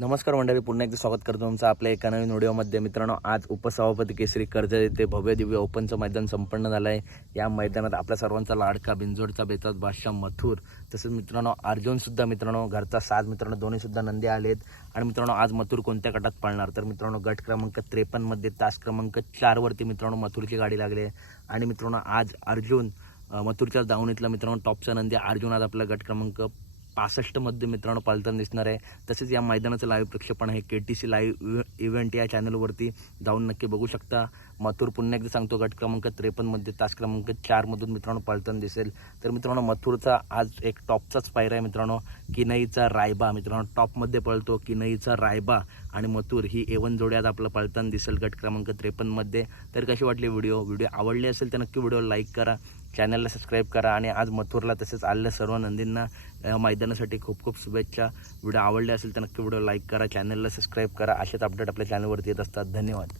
नमस्कार मंडळी पुन्हा एकदा स्वागत करतो तुमचं आपल्या एका नवीन व्हिडिओमध्ये. मित्रांनो आज उपसभापती केसरी कर्ज येथे भव्य दिव्य ओपनचं मैदान संपन्न झालं आहे या मैदानात आपल्या सर्वांचा लाडका बिंजोडचा बेतात बादशाह मथुर. तसंच मित्रांनो अर्जुनसुद्धा मित्रांनो घरचा साज मित्रांनो दोन्हीसुद्धा नंदी आलेत. आणि मित्रांनो आज मथुर कोणत्या गटात पाळणार? तर मित्रांनो गट क्रमांक त्रेपन्नमध्ये तास क्रमांक चारवरती मित्रांनो मथुरची गाडी लागली आहे. आणि मित्रांनो आज अर्जुन मथुरच्या दावणीतला मित्रांनो टॉपचा नंदी. अर्जुन आज आपला गट क्रमांक पासष्टमध्ये मित्रांनो पालताना दिसणार आहे. तसेच या मैदानाचं लाईव्ह प्रक्षेपण आहे. K T C live event या चॅनलवरती जाऊन नक्की बघू शकता. मथुर पुन्हा एकदा सांगतो गट क्रमांक त्रेपन्नमध्ये तास क्रमांक चारमधून मित्रांनो पालताना दिसेल. तर मित्रांनो मथुरचा आज एक टॉपचाच पायरा आहे मित्रांनो. किनईचा रायबा मित्रांनो टॉपमध्ये पळतो किनईचा रायबा आणि मथुर. ही एवन जोडी आज आपलं पळताना दिसेल गट क्रमांक त्रेपन्नमध्ये तर कशी वाटली व्हिडिओ व्हिडिओ आवडली असेल तर नक्की व्हिडिओ लाईक करा. चॅनलला सबस्क्राईब करा आणि आज मथुरला तसेच आलेल्या सर्व नंदींना मैदानासाठी खूप खूप शुभेच्छा. व्हिडिओ आवडले असेल तर नक्की व्हिडिओ लाईक करा चॅनलला सबस्क्राईब करा. असेच अपडेट आपल्या चॅनलवरती येत असतात. धन्यवाद.